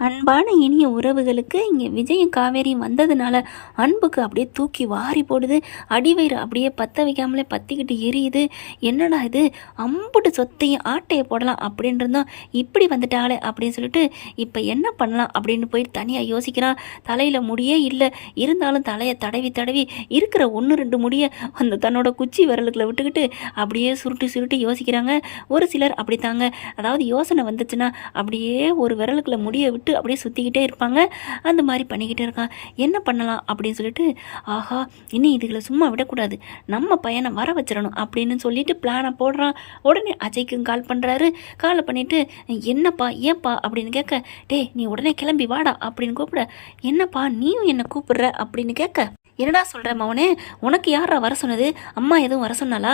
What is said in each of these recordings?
அன்பான இனிய உறவுகளுக்கு இங்கே விஜயும் காவேரியும் வந்ததுனால அன்புக்கு அப்படியே தூக்கி வாரி போடுது. அடிவயிறு அப்படியே பற்ற வைக்காமலே பற்றிக்கிட்டு எரியுது. என்னடா இது? அம்புட்டு சொத்தையும் ஆட்டையை போடலாம் அப்படின்னு இருந்தோம் இப்படி வந்துட்டாளே அப்படின்னு சொல்லிட்டு இப்போ என்ன பண்ணலாம் அப்படின்னு போய் தனியாக யோசிக்கிறான் தலையில் முடியே இல்லை. இருந்தாலும் தலையை தடவி தடவி இருக்கிற ஒன்று ரெண்டு முடியை அந்த தன்னோட குச்சி விரலுக்குள்ள விட்டுக்கிட்டு அப்படியே சுருட்டி சுருட்டி யோசிக்கிறாங்க. ஒரு சிலர் அப்படி தாங்க அதாவது யோசனை வந்துச்சுன்னா அப்படியே ஒரு விரலுக்குள்ள முடியை விட்டு அப்படியே சுற்றிக்கிட்டே இருப்பாங்க. அந்த மாதிரி பண்ணிக்கிட்டே இருக்கான். என்ன பண்ணலாம் அப்படின்னு சொல்லிட்டு ஆஹா இனி இதுகளை சும்மா விடக்கூடாது. நம்ம பையனை வர வச்சிடணும் அப்படின்னு சொல்லிட்டு பிளானை போடுறான். உடனே அஜய்க்கும் கால் பண்ணுறாரு கால் பண்ணிவிட்டு என்னப்பா ஏன்ப்பா அப்படின்னு கேட்க டேய் நீ உடனே கிளம்பி வாடா அப்படின்னு கூப்பிட என்னப்பா நீயும் என்னை கூப்பிடுற? அப்படின்னு கேட்க என்னடா சொல்கிற மவனே உனக்கு யாரா வர சொன்னது? அம்மா எதுவும் வர சொன்னாலா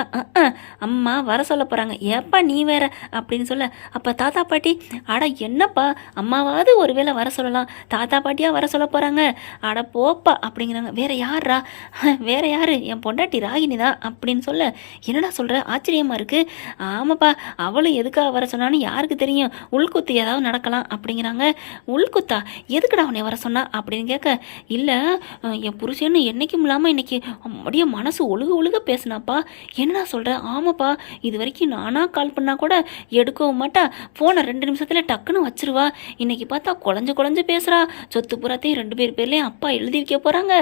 அம்மா வர சொல்ல போகிறாங்க ஏப்பா நீ வேற? அப்படின்னு சொல்ல. அப்போ தாத்தா பாட்டி அட என்னப்பா? அம்மாவாவது ஒருவேளை வர சொல்லலாம். தாத்தா பாட்டியாக வர சொல்ல போகிறாங்க அட போப்பா அப்படிங்கிறாங்க. வேற யாரா வேற யாரு? என் பொண்டாட்டி ராகினி தான் அப்படின்னு சொல்ல. என்னடா சொல்கிற ஆச்சரியமாக இருக்குது ஆமாப்பா அவளும் எதுக்காக வர சொன்னான்னு யாருக்கு தெரியும்? உள்குத்து ஏதாவது நடக்கலாம் அப்படிங்கிறாங்க. உள்குத்தா? எதுக்குடா அவனை வர சொன்னா? அப்படின்னு கேட்க. இல்லை என் புருஷன்னு என்னைக்கும் இல்லாமல் இன்னைக்கு அப்படியே மனசு ஒழுக ஒழுக பேசுனாப்பா. என்னடா சொல்கிறேன் ஆமாப்பா இது வரைக்கும் நானாக கால் பண்ணால் கூட எடுக்கவும் மாட்டா. ஃபோனை ரெண்டு நிமிஷத்தில் டக்குன்னு வச்சிருவா. இன்னைக்கு பார்த்தா குழஞ்சு குழஞ்சு பேசுகிறா சொத்து புறத்தையும் ரெண்டு பேர் பேர்லேயும் அப்பா எழுதி வைக்க போகிறாங்க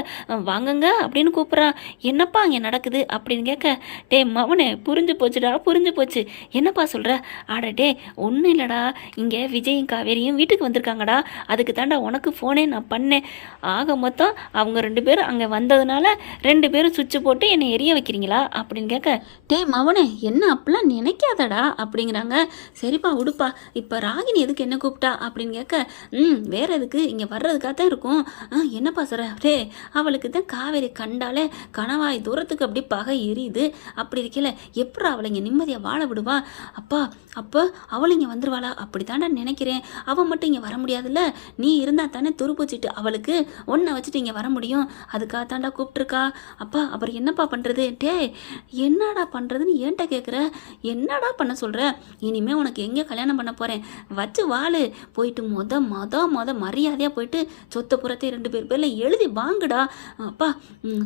வாங்குங்க அப்படின்னு கூப்பிட்றா. என்னப்பா இங்கே நடக்குது அப்படின்னு கேட்க டே மவனே புரிஞ்சு போச்சுடா புரிஞ்சு போச்சு. என்னப்பா சொல்கிற ஆட டே ஒன்றும் இல்லைடா. இங்கே விஜயும் காவேரியும் வீட்டுக்கு வந்திருக்காங்கடா. அதுக்கு தாண்டா உனக்கு ஃபோனே நான் பண்ணேன். ஆக மொத்தம் அவங்க ரெண்டு பேரும் அங்கே வந்ததுனால ரெண்டு பேரும் சுவிட்சு போட்டு என்னை எரிய வைக்கிறீங்களா அப்படின்னு கேட்க டே மவனே என்ன அப்பெல்லாம் நினைக்காதடா அப்படிங்கிறாங்க. சரிப்பா உடுப்பா. இப்போ ராகினி எதுக்கு என்ன கூப்பிட்டா? அப்படின்னு கேட்க ம் வேற எதுக்கு? இங்கே வர்றதுக்காக தான் இருக்கும். ஆ என்னப்பா சார் டே அவளுக்கு தான் காவேரி கண்டாலே கணவாய் தூரத்துக்கு அப்படி பகை எரியுது. அப்படி இருக்கல எப்படா அவளை இங்கே நிம்மதியாக வாழ விடுவா? அப்பா அப்போ அவள் இங்கே வந்துருவாளா? அப்படி தாண்டா நினைக்கிறேன். அவள் மட்டும் இங்கே வர முடியாதுல்ல. நீ இருந்தால் தானே துருப்பிச்சிட்டு அவளுக்கு ஒன்றை வச்சுட்டு இங்கே வர முடியும். அதுக்காக தாண்டா கூப்பிட்ருக்கா அப்பா அப்புறம் என்னப்பா பண்ணுறது டே என்னடா பண்ணுறதுன்னு ஏன்ட்ட கேட்குற என்னடா பண்ண சொல்கிற இனிமேல் உனக்கு எங்கே கல்யாணம் பண்ண போகிறேன் வச்சு வாழு. போயிட்டு மொத மொத மொத மரியாதையாக போயிட்டு சொத்து புறத்தை ரெண்டு பேர் பேரில் எழுதி வாங்குடா. அப்பா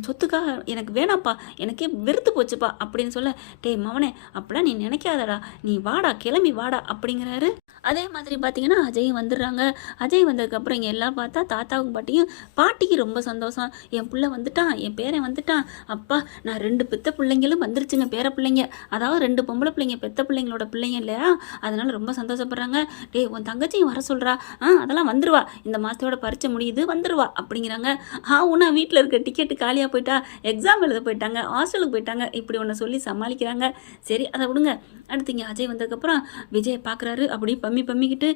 சொத்துக்காக எனக்கு வேணாப்பா எனக்கே வெறுத்து போச்சுப்பா அப்படின்னு சொல்ல டேய் மவனே அப்படிலாம் நீ நினைக்காதடா. நீ வாடா கிளம்பி வாடா அப்படிங்கிறாரு. அதே மாதிரி பார்த்தீங்கன்னா அஜயும் வந்துடுறாங்க. அஜய் வந்ததுக்கப்புறம் இங்கே எல்லாம் பார்த்தா தாத்தாவும் பாட்டியும் பாட்டிக்கு ரொம்ப சந்தோஷம். என் பிள்ளை வந்துட்டான் என் பேரன் வந்துட்டான். அப்பா நான் ரெண்டு பெத்த பிள்ளைங்களும் வந்துருச்சுங்க பேர பிள்ளைங்க. அதாவது ரெண்டு பொம்பளை பிள்ளைங்க பெத்த பிள்ளைங்களோட பிள்ளைங்க இல்லையா? அதனால ரொம்ப சந்தோஷப்படுறாங்க. டேய் உன் தங்கச்சியும் வர சொல்கிறா ஆ அதெல்லாம் வந்துருவா. இந்த மாதத்தோட பரீட்சை முடியுது வந்துருவா அப்படிங்கிறாங்க. ஆ உன்னா வீட்டில் இருக்க டிக்கெட்டு காலியாக போயிட்டா எக்ஸாம் எழுத போயிட்டாங்க ஹாஸ்டலுக்கு போயிட்டாங்க. இப்படி ஒன்று சொல்லி சமாளிக்கிறாங்க. சரி அதை விடுங்க. அடுத்து இங்கே அஜய் வந்ததுக்கப்புறம் விஜய் பார்க்குறாரு அப்படி பம்மி பம்மிக்கிட்டு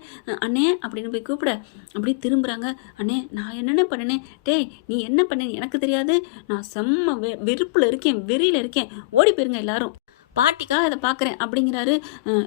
அண்ணே அப்படின்னு போய் கூப்பிட. அப்படியே திரும்புகிறாங்க அண்ணே நான் என்னென்ன பண்ணினேன்? டேய் நீ என்ன பண்ணேன்னு எனக்கு தெரியாது. நான் செம்ம வெ வெறுப்பில் இருக்கேன் வெறியில் இருக்கேன். ஓடி போயிருங்க எல்லாரும். பாட்டிக்காக இதை பார்க்குறேன் அப்படிங்கிறாரு.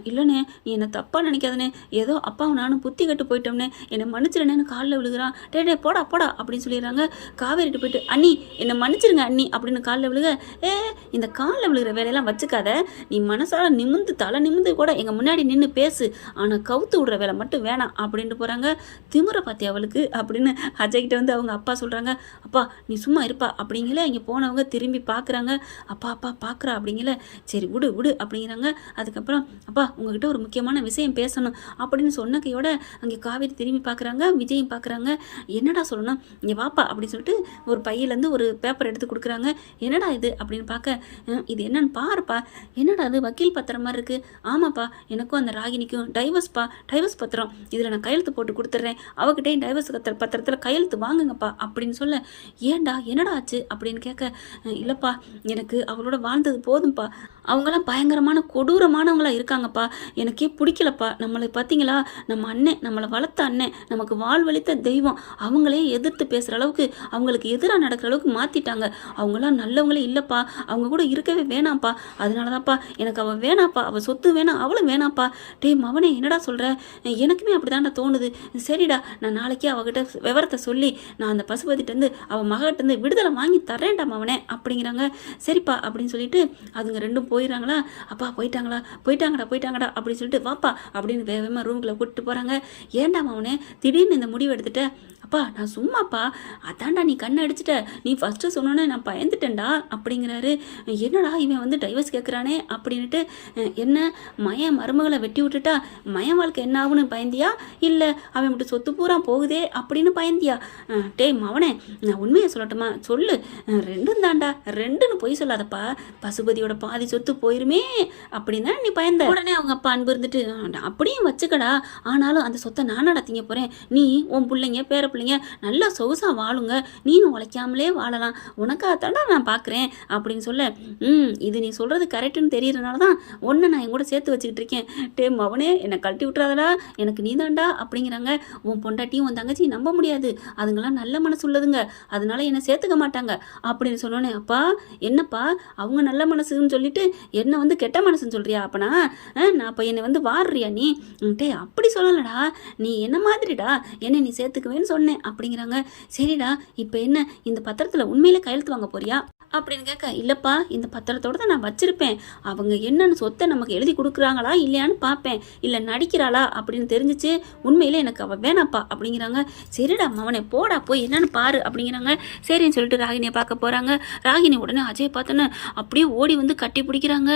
இல்லைண்ணே நீ என்னை தப்பாக நினைக்காதனே ஏதோ அப்பாவும் நானும் புத்தி கட்டு போயிட்டோம்னே என்னை மன்னிச்சிடனேன்னு காலில் விழுகிறான். டே டே போடா போடா அப்படின்னு சொல்லிடுறாங்க. காவேரிட்டு போயிட்டு அண்ணி என்னை மன்னிச்சிருங்க அண்ணி அப்படின்னு காலில் விழுக. ஏ இந்த காலில் விழுகிற வேலையெல்லாம் வச்சுக்காத. நீ மனசால நிமிந்து தலை நிமிந்து கூட எங்கள் முன்னாடி நின்று பேசு. ஆனால் கவுத்து விடுற வேலை மட்டும் வேணாம் அப்படின்ட்டு போகிறாங்க திமுறை பாத்தி அவளுக்கு? அப்படின்னு அஜய்கிட்ட வந்து அவங்க அப்பா சொல்கிறாங்க அப்பா நீ சும்மா இருப்பா அப்படிங்கல. இங்கே போனவங்க திரும்பி பார்க்குறாங்க அப்பா அப்பா பார்க்குறா அப்படிங்கல. சரி விடு விடு அப்படிங்கிறாங்க. அதுக்கப்புறம் அப்பா உங்ககிட்ட ஒரு முக்கியமான விஷயம் பேசணும். அப்படின்னு சொன்ன கையோட அங்கே காவேரி திரும்பி பார்க்குறாங்க விஜயும் பார்க்குறாங்க என்னடா சொல்லணும்? இங்கே வாப்பா அப்படின்னு சொல்லிட்டு ஒரு பையிலேருந்து ஒரு பேப்பர் எடுத்து கொடுக்குறாங்க. என்னடா இது? அப்படின்னு பார்க்க இது என்னன்னு பாருப்பா. என்னடா அது வக்கீல் பத்திரம் மாதிரி இருக்குது ஆமாப்பா எனக்கும் அந்த ராகினிக்கும் டைவர்ஸ்ப்பா டைவர்ஸ் பத்திரம். இதில் நான் கையெழுத்து போட்டு கொடுத்துட்றேன் அவகிட்டே டைவர்ஸ் பத்திர பத்திரத்தில் கையெழுத்து வாங்குங்கப்பா அப்படின்னு சொல்ல ஏன்டா? என்னடா ஆச்சு? அப்படின்னு கேட்க இல்லைப்பா. எனக்கு அவளோட வாழ்ந்தது போதும்ப்பா அவங்களாம் பயங்கரமான கொடூரமானவங்களாக இருக்காங்கப்பா. எனக்கே பிடிக்கலப்பா. நம்மளை பார்த்தீங்களா நம்ம அண்ணன் நம்மளை வளர்த்த அண்ணன் நமக்கு வாழ்வழித்த தெய்வம். அவங்களே எதிர்த்து பேசுகிற அளவுக்கு அவங்களுக்கு எதிராக நடக்கிற அளவுக்கு மாற்றிட்டாங்க அவங்களாம் நல்லவங்களே இல்லைப்பா. அவங்க கூட இருக்கவே வேணாம்ப்பா. அதனால தான்ப்பா எனக்கு அவள் வேணாப்பா. அவள் சொத்து வேணாம் அவளும் வேணாம்ப்பா டேய் மவனே என்னடா சொல்கிற எனக்குமே அப்படி தோணுது. சரிடா நான் நாளைக்கே அவகிட்ட விவரத்தை சொல்லி நான் அந்த பசுபதிட்டேருந்து அவள் மகட்டேருந்து விடுதலை வாங்கி தரேன்டா மவனே அப்படிங்கிறாங்க. சரிப்பா அப்படின்னு சொல்லிட்டு அதுங்க ரெண்டும் போய் போயிடுறாங்களா? அப்பா போயிட்டாங்களா? போயிட்டாங்கடா போயிட்டாங்கடா அப்படின்னு சொல்லிட்டு வாப்பா அப்படின்னு வேகமாக ரூமுக்குள்ளே கூப்பிட்டு போகிறாங்க ஏன்டா அவனே திடீர்னு இந்த முடிவு எடுத்துட்ட. அப்பா நான் சும்மாப்பா. அதான்டா நீ கண்ணை அடிச்சிட்ட. நீ ஃபஸ்ட்டு சொன்னோன்னே நான் பயந்துட்டேன்டா அப்படிங்கிறாரு. என்னடா இவன் வந்து டைவர்ஸ் கேட்குறானே அப்படின்ட்டு என்ன? மயன் மருமகளை வெட்டி விட்டுட்டா மயன் வாழ்க்கை என்ன ஆகுன்னு பயந்தியா? இல்லை அவன் மட்டும் சொத்து பூரா போகுதே அப்படின்னு பயந்தியா. டேய் மவனே நான் உண்மையை சொல்லட்டுமா? சொல்லு. ரெண்டும் தான்டா. ரெண்டுன்னு பொய் சொல்லாதப்பா. பசுபதியோட பாதி சொத்து போயிருமே அப்படின்னு நீ பயந்த. உடனே அவங்க அப்பா அன்பு இருந்துட்டு அப்படியும் வச்சுக்கடா. ஆனாலும் அந்த சொத்தை நான் நடத்திங்க போகிறேன் நீ உன் பிள்ளைங்க பேர பிள்ளைங்க நல்லா சொகுசாக வாழுங்க. நீனும் உழைக்காமலே வாழலாம். உனக்காகத்தாண்டா நான் பார்க்குறேன் அப்படின்னு சொல்ல ம் இது நீ சொல்கிறது கரெக்டுன்னு தெரியறதுனால தான் ஒன்று நான் என் கூட சேர்த்து வச்சுக்கிட்டு இருக்கேன். டே மவனே என்னை கழட்டி விட்றாதடா எனக்கு நீதான்டா. அப்படிங்கிறாங்க. உன் பொண்டாட்டியும் உன் தங்கச்சி நம்ப முடியாது. அதுங்களாம் நல்ல மனசு உள்ளதுங்க அதனால என்னை சேர்த்துக்க மாட்டாங்க. அப்படின்னு சொன்னோன்னே அப்பா என்னப்பா? அவங்க நல்ல மனசுன்னு சொல்லிட்டு என்னை வந்து கெட்ட மனசுன்னு சொல்றியா? அப்பனா ஆ, நான் அப்போ என்னை வந்து வாடுறியா நீ? டே அப்படி சொல்லலடா. நீ என்ன மாதிரிடா? என்னை நீ சேர்த்துக்குவேன்னு சொன்ன. சொன்னேன் அப்படிங்கிறாங்க. சரிடா இப்போ என்ன இந்த பத்திரத்தில் உண்மையிலே கையெழுத்து வாங்க போறியா? அப்படின்னு கேட்க இல்லைப்பா இந்த பத்திரத்தோட தான் நான் வச்சுருப்பேன். அவங்க என்னென்னு சொத்தை நமக்கு எழுதி கொடுக்குறாங்களா இல்லையான்னு பார்ப்பேன். இல்லை நடிக்கிறாளா அப்படின்னு தெரிஞ்சிச்சு. உண்மையில் எனக்கு அவள் வேணாப்பா அப்படிங்கிறாங்க. சரிடா அவனை போடா போய் என்னென்னு பாரு அப்படிங்கிறாங்க. சரின்னு சொல்லிட்டு ராகினியை பார்க்க போகிறாங்க ராகினி உடனே அஜய் பார்த்தோன்னே அப்படியே ஓடி வந்து கட்டி பிடிக்கிறாங்க.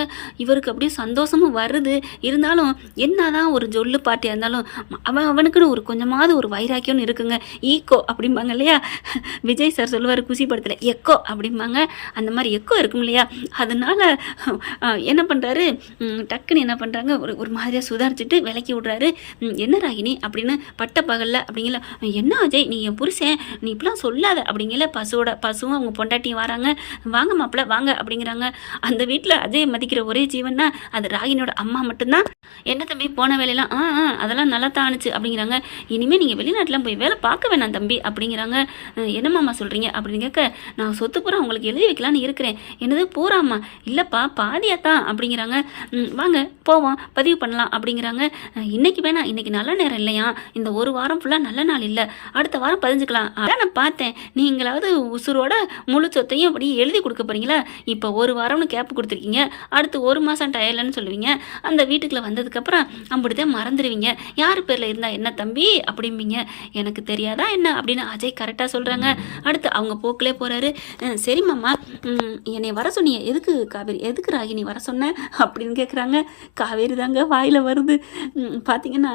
இவருக்கு அப்படியே சந்தோஷமும் வருது. இருந்தாலும் என்னதான் ஒரு ஜொல்லு பாட்டியாக இருந்தாலும் அவன் அவனுக்குன்னு ஒரு கொஞ்சமாவது ஒரு வைராக்கியம்னு இருக்குங்க. ஈக்கோ அப்படிம்பாங்க இல்லையா? விஜய் சார் சொல்லுவார் குசி படத்தில் எக்கோ அப்படிம்பாங்க. அந்த மாதிரி எக்கோ இருக்கும் இல்லையா? அதனால் என்ன பண்ணுறாரு டக்குன்னு என்ன பண்ணுறாங்க ஒரு ஒரு மாதிரியாக சுதாரிச்சுட்டு விலக்கி விட்றாரு. என்ன ராகினி? அப்படின்னு பட்ட பகலில் அப்படிங்கல என்ன அஜய் நீ என் புருஷன் நீ இப்படிலாம் சொல்லாத அப்படிங்கல பசுவோட பசுவும் அவங்க பொண்டாட்டியும் வராங்க. வாங்க மாப்பிள்ள வாங்க அப்படிங்கிறாங்க. அந்த வீட்டில் அஜய் மதிக்கிற ஒரே ஜீவன்னா அது ராகினியோட அம்மா மட்டும்தான். என்ன தம்பி போன வேலையெல்லாம் ஆ ஆ அதெல்லாம் நல்லா தான் ஆணுச்சு அப்படிங்கிறாங்க. இனிமேல் நீங்கள் வெளிநாட்டில் போய் வேலை பார்க்க வேணாம் தம்பி அப்படிங்கிறாங்க. "அஹ், என்ன மாமா சொல்கிறீங்க அப்படின்னு கேட்க நான் சொத்து பூரா உங்களுக்கு எழுதி வைக்கலான்னு இருக்கிறேன். என்னது? பூராம்மா இல்லைப்பா பாதியா தான் அப்படிங்கிறாங்க வாங்க போவோம் பதிவு பண்ணலாம் அப்படிங்கிறாங்க. இன்னைக்கு வேணாம் இன்னைக்கு நல்ல நேரம் இல்லையா? இந்த ஒரு வாரம் ஃபுல்லாக நல்ல நாள் இல்லை. அடுத்த வாரம் பதிஞ்சுக்கலாம். அதான் நான் பார்த்தேன். நீங்களாவது உசுரோட முழு சொத்தையும் அப்படி எழுதி கொடுக்க போறீங்களா? இப்போ ஒரு வாரம்னு கேப் கொடுத்துருக்கீங்க. அடுத்து ஒரு மாதம் டயர்லன்னு சொல்லுவீங்க. அந்த வீட்டுக்குள்ள வந்ததுக்கப்புறம் அப்படிதான் மறந்துடுவீங்க யார் பேரில் இருந்தால் என்ன தம்பி அப்படிம்பீங்க. எனக்கு தெரியாதா என்ன அப்படின்னு அஜய் கரெக்டாக சொல்கிறாங்க அடுத்து அவங்க போக்கிலே போகிறாரு சரி மாமா என்னை வர சொன்னீங்க எதுக்கு காவேரி எதுக்கு ராகினி வர சொன்ன? அப்படின்னு கேட்குறாங்க காவேரி தாங்க வாயில் வருது. பார்த்தீங்கன்னா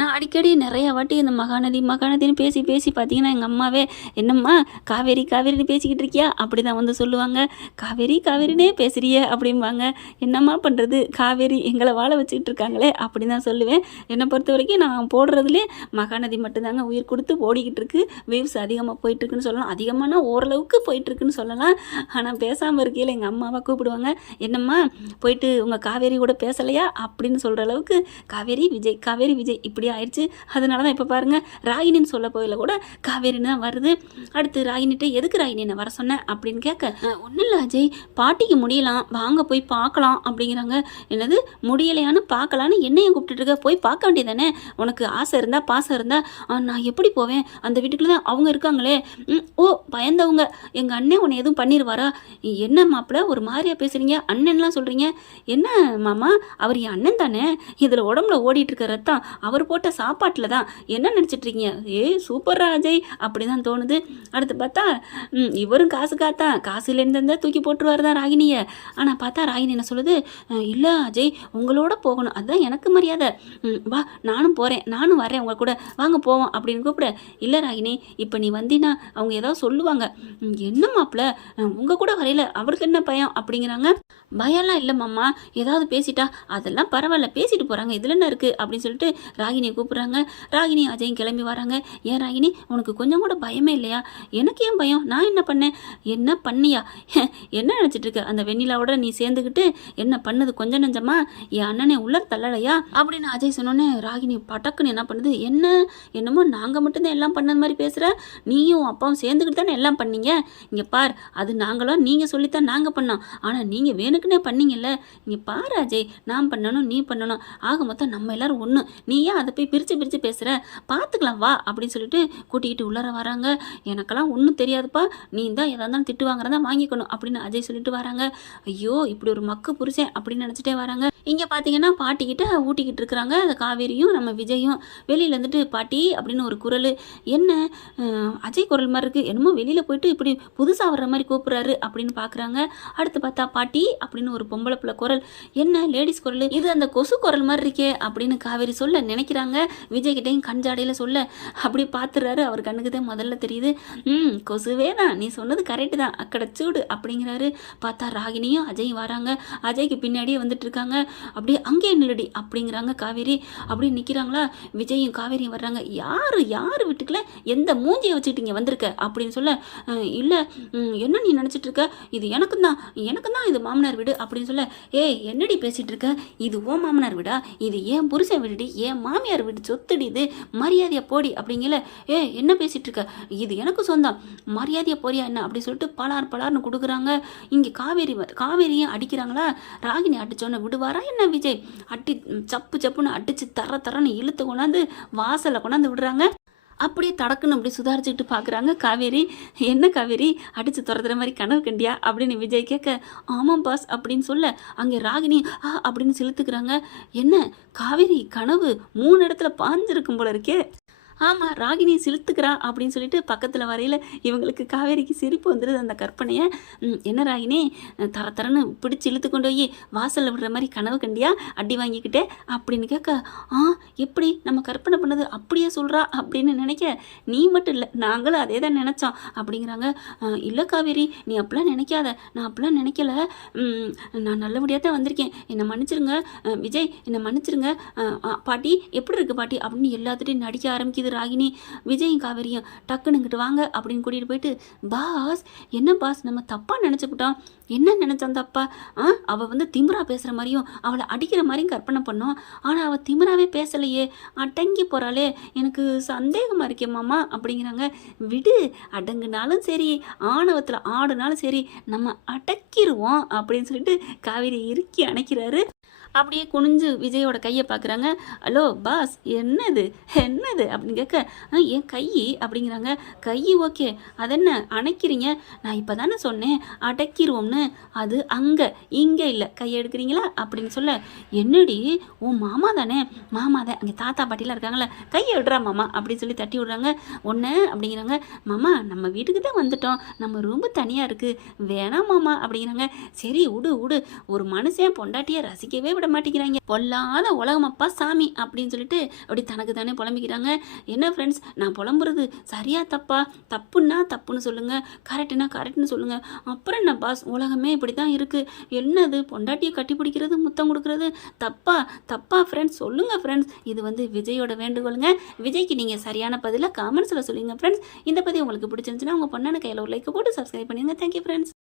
நான் அடிக்கடி நிறையா வாட்டி இந்த மகாநதி மகாநதின்னு பேசி பேசி பார்த்தீங்கன்னா எங்கள் அம்மாவே என்னம்மா காவேரி காவேரின்னு பேசிக்கிட்டு இருக்கியா? அப்படி தான் வந்து சொல்லுவாங்க. காவேரி காவேரினே பேசுறிய அப்படிம்பாங்க. என்னம்மா பண்ணுறது காவேரி எங்களை வாழ வச்சுக்கிட்டு இருக்காங்களே அப்படி தான் சொல்லுவேன். என்னை பொறுத்த வரைக்கும் நான் போடுறதுலே மகாநதி மட்டும்தாங்க உயிர் கொடுத்து ஓடிக்கிட்டு இருக்கு. வேவ்ஸ் அதிகமாக போயிட்டுருக்குன்னு சொல்லலாம். அதிகமானா ஓரளவுக்கு போயிட்டுருக்குன்னு சொல்லலாம். ஆனால் பேசாமல் இருக்கையில் எங்கள் அம்மாவை கூப்பிடுவாங்க. என்னம்மா போயிட்டு உங்கள் காவேரி கூட பேசலையா? அப்படின்னு சொல்கிற அளவுக்கு காவேரி விஜய் காவேரி விஜய் இப்படி ஆயிடுச்சு. அதனால தான் இப்போ பாருங்கள் ராகினின்னு சொல்ல போயில கூட காவேரின்னு தான் வருது. அடுத்து ராகினிட்ட எதுக்கு ராகினி என்ன வர சொன்னேன் அப்படின்னு கேட்க ஒன்றும் இல்லை அஜய் பாட்டிக்கு முடியலாம். வாங்க போய் பார்க்கலாம் அப்படிங்கிறாங்க. என்னது முடியலையான்னு பார்க்கலான்னு என்னையும் கூப்பிட்டுட்டு இருக்க. போய் பார்க்க வேண்டியதானே உனக்கு ஆசை இருந்தால் பாசம் இருந்தால் நான் எப்படி போவேன்? அந்த வீட்டுக்குள்ள தான் அவங்க இருக்காங்களே. ம், ஓ பயந்தவங்க. எங்கள் அண்ணன் உன்னை எதுவும் பண்ணிடுவாரா என்ன மாப்பிள்ள ஒரு மாதிரியா பேசுகிறீங்க அண்ணன்லாம் சொல்கிறீங்க என்ன மாமா அவர் என் அண்ணன் தானே? இதில் உடம்புல ஓடிட்டு இருக்க ரத்தம் அவர் போட்ட சாப்பாட்டில் தான். என்ன நினச்சிட்ருக்கீங்க ஏ ஏய் சூப்பர் அஜய் அப்படி தான் தோணுது. அடுத்து பார்த்தா இவரும் காசு காத்தா. காசுலேருந்து இருந்தால் தூக்கி போட்டுருவாரு தான் ராகினியை. ஆனால் பார்த்தா ராகினி என்ன சொல்லுது? இல்லை அஜய் உங்களோட போகணும். அதுதான் எனக்கு மரியாதை. வா நானும் போகிறேன் நானும் வரேன் உங்கள் கூட. வாங்க போவோம் அப்படின்னு கூப்பிட. இல்லை ராகினி இப்போ நீ வந்தீன்னா அவங்க ஏதாவது சொல்லுவாங்க. என்ன மாப்பிள்ள உங்கள் கூட வரையில அவருக்கு என்ன பயம்? அப்படிங்கிறாங்க. பயம்லாம் இல்லை மாமா. ஏதாவது பேசிட்டா அதெல்லாம் பரவாயில்ல. பேசிட்டு போகிறாங்க இதில் என்ன இருக்குது அப்படின்னு சொல்லிட்டு ராகினி ராகினியை கூப்பிட்றாங்க. ராகினி அஜயும் கிளம்பி வராங்க. ஏன் ராகினி உனக்கு கொஞ்சம் கூட பயமே இல்லையா? எனக்கு ஏன் பயம்? நான் என்ன பண்ணேன்? என்ன பண்ணியா? என்ன நினச்சிட்டு இருக்க? அந்த வெண்ணிலாவோட நீ சேர்ந்துக்கிட்டு என்ன பண்ணது கொஞ்சம் நெஞ்சமா? என் அண்ணனை உள்ள தள்ளலையா? அப்படின்னு அஜய் சொன்னோன்னே ராகினி பட்டக்குன்னு என்ன பண்ணுது? என்ன? என்னமோ நாங்கள் மட்டும்தான் எல்லாம் பண்ணது மாதிரி பேசுகிற நீயும் அப்பாவும் சேர்ந்துக்கிட்டு தானே எல்லாம் பண்ணீங்க? இங்கே பார் அது நாங்களும் நீங்கள் சொல்லித்தான் நாங்கள் பண்ணோம். ஆனால் நீங்கள் வேணுக்குன்னே பண்ணீங்கல்ல. இங்கே பார் அஜய் நான் பண்ணணும் நீ பண்ணணும். ஆக மொத்தம் நம்ம எல்லாரும் ஒன்று நீ ஏன் அதை போய் பிரித்து பிரித்து பேசுகிற பார்த்துக்கலாம் வா அப்படின்னு சொல்லிட்டு கூட்டிக்கிட்டு உள்ளார வராங்க. எனக்கெல்லாம் ஒன்றும் தெரியாதுப்பா. நீ தான் எதாக இருந்தாலும் திட்டு வாங்குறதா வாங்கிக்கணும் அப்படின்னு அஜய் சொல்லிட்டு வராங்க. ஐயோ இப்படி ஒரு மக்கு புரிச்சேன் அப்படின்னு நினச்சிட்டே வராங்க. இங்கே பார்த்தீங்கன்னா பாட்டிக்கிட்ட ஊட்டிக்கிட்டு இருக்கிறாங்க. அந்த காவேரியும் நம்ம விஜயும் வெளியில் இருந்துட்டு பாட்டி அப்படின்னு ஒரு குரல். என்ன? அஜய் குரல் மாதிரி இருக்குது என்னமோ வெளியில் போயிட்டு இப்படி புதுசாக வர்ற மாதிரி கூப்பிட்றாரு அப்படின்னு பார்க்குறாங்க அடுத்து பார்த்தா பாட்டி அப்படின்னு ஒரு பொம்பளை பிள்ளை குரல். என்ன? லேடிஸ் குரல்? இது அந்த கொசு குரல் மாதிரி இருக்கே அப்படின்னு காவேரி சொல்ல நினைக்கிறாங்க. விஜய்கிட்டையும் கஞ்சாடையில் சொல்ல அப்படி பார்த்துறாரு அவர் கண்ணுக்கு தான் முதல்ல தெரியுது. ம் கொசுவே தான். நீ சொன்னது கரெக்டு தான். அக்கடை சூடு அப்படிங்கிறாரு. பார்த்தா ராகினியும் அஜயும் வராங்க. அஜய்க்கு பின்னாடியே வந்துட்டு இருக்காங்க. அப்படியே அங்கேயே நில்லடி அப்படிங்கிறாங்க காவேரி. அப்படியே நிற்கிறாங்களா விஜயும் காவேரியும் வர்றாங்க. யார் யார் வீட்டுக்குள்ள எந்த மூஞ்சியை வச்சுக்கிட்டு இங்கே வந்திருக்க? அப்படின்னு சொல்ல இல்லை என்ன நீ நினச்சிட்டு இருக்க? இது எனக்கும் தான் எனக்கும் தான் இது மாமனார் வீடு. அப்படின்னு சொல்ல ஏய் என்னடி பேசிகிட்டு இருக்க? இது ஓ மாமனார் வீடா? இது ஏன் புருஷன் வீடுடி ஏன் மாமியார் வீடு சொத்துடி இது. மரியாதையை போடி. அப்படிங்கல ஏ என்ன பேசிகிட்டு இருக்க? இது எனக்கு சொந்தம். மரியாதையை போறியா என்ன? அப்படி சொல்லிட்டு பலார் பலார்னு கொடுக்குறாங்க. இங்கே காவேரி வ- காவேரியும் அடிக்கிறாங்களா? ராகினி அடிச்சோன்னே விடுவாரா என்ன விஜய்? அட்டி சப்பு சப்புன்னு அடித்து தர தரன்னு இழுத்து கொண்டாந்து வாசலை கொண்டாந்து விடுறாங்க. அப்படியே தடக்குன்னு அப்படி சுதாரிச்சுக்கிட்டு பார்க்குறாங்க காவேரி என்ன காவேரி? அடித்து துரத்துற மாதிரி கனவு கண்டியா? அப்படின்னு விஜய் கேட்க ஆமாம் பாஸ் அப்படின்னு சொல்ல அங்கே ராகினி ஆ அப்படின்னு செலுத்துக்கிறாங்க. என்ன? காவேரி கனவு மூணு இடத்துல பாஞ்சிருக்கும் போல இருக்கே. ஆமாம் ராகினி சிலுத்துக்கிறா அப்படின்னு சொல்லிட்டு பக்கத்தில் வரையில் இவங்களுக்கு காவேரிக்கு சிரிப்பு வந்துடுது அந்த கற்பனையை. என்ன ராகினி தர தரன்னு பிடிச்சி இழுத்து கொண்டு போய் வாசலில் விடுற மாதிரி கனவு கண்டியா? அடி வாங்கிக்கிட்டே அப்படின்னு கேட்க ஆ எப்படி? நம்ம கற்பனை பண்ணது அப்படியே சொல்கிறா அப்படின்னு நினைக்க நீ மட்டும் இல்லை நாங்களும் அதே தான் நினச்சோம். அப்படிங்கிறாங்க. இல்லை காவேரி நீ அப்படிலாம் நினைக்காத. நான் அப்படிலாம் நினைக்கல. நான் நல்லபடியாக தான் வந்திருக்கேன். என்னை மன்னிச்சிருங்க. விஜய் என்னை மன்னிச்சிருங்க. பாட்டி எப்படி இருக்கு பாட்டி? அப்படின்னு எல்லாத்துட்டையும் நடிக்க ஆரம்பிக்குது. ராகினி விஜயும் காவேரியும் டக்குனுங்கிட்டு வாங்க அப்படின்னு கூட்டிகிட்டு போயிட்டு பாஸ் என்ன பாஸ் நம்ம தப்பாக நினச்சிக்கிட்டோம் என்ன நினச்சோம் தப்பா? ஆ அவள் வந்து திமிரா பேசுகிற மாதிரியும் அவளை அடிக்கிற மாதிரியும் கற்பனை பண்ணோம். ஆனால் அவள் திமிராவே பேசலையே. அடங்கி போகிறாளே எனக்கு சந்தேகமாக இருக்கே மாமா அப்படிங்கிறாங்க. விடு அடங்குனாலும் சரி ஆணவத்தில் ஆடுனாலும் சரி நம்ம அடக்கிடுவோம் அப்படின்னு சொல்லிட்டு காவேரி இறுக்கி அணைக்கிறாரு. அப்படியே குனிஞ்சு விஜயோட கையை பார்க்குறாங்க. ஹலோ பாஸ் என்னது? என்னது? அப்படின்னு கேட்க "ஆ, என் கை அப்படிங்கிறாங்க. கை ஓகே. அதென்ன? அணைக்கிறீங்க? நான் இப்போ தானே சொன்னேன். அடக்கிருவோம்னு. அது அங்கே. இங்கே இல்லை. கை எடுக்கிறீங்களா? அப்படின்னு சொல்ல என்னடி? உன் மாமா தானே? மாமா தான். அங்கே தாத்தா பாட்டிலாம் இருக்காங்களே கையை விடுறா மாமா. அப்படின்னு சொல்லி தட்டி விடுறாங்க. ஒன்று அப்படிங்கிறாங்க. மாமா நம்ம வீட்டுக்கு தான் வந்துட்டோம். நம்ம ரூம் தனியாக இருக்குது வேணாம் மாமா. அப்படிங்கிறாங்க. சரி விடு விடு. ஒரு மனுஷன் பொண்டாட்டியை ரசிக்கவே விட மாட்டேங்கிறாங்க. பொல்லாத உலகமப்பா சாமி அப்படின்னு சொல்லிட்டு அப்படி தனக்கு தானே புலம்பிக்கிறாங்க. என்ன ஃப்ரெண்ட்ஸ் நான் புலம்புறது சரியா தப்பா? தப்புன்னா தப்புன்னு சொல்லுங்கள் கரெக்டுனா கரெக்ட்னு சொல்லுங்கள் அப்புறம் என்ன பாஸ் உலகமே இப்படி தான் இருக்குது என்னது பொண்டாட்டியை கட்டி பிடிக்கிறது முத்தம் கொடுக்கறது? தப்பா? தப்பா ஃப்ரெண்ட்ஸ் சொல்லுங்கள் ஃப்ரெண்ட்ஸ் இது வந்து விஜயோட வேண்டுகோளுங்க. விஜய்க்கு நீங்கள் சரியான பதிலாக காமெண்ட்ஸில் சொல்லுங்கள் ஃப்ரெண்ட்ஸ் இந்த பதிவு உங்களுக்கு பிடிச்சிருந்துச்சுன்னா உங்கள் பொண்ணான கையில் ஒரு லைக் போட்டு சப்ஸ்கிரைப் பண்ணிடுங்க. Thank you friends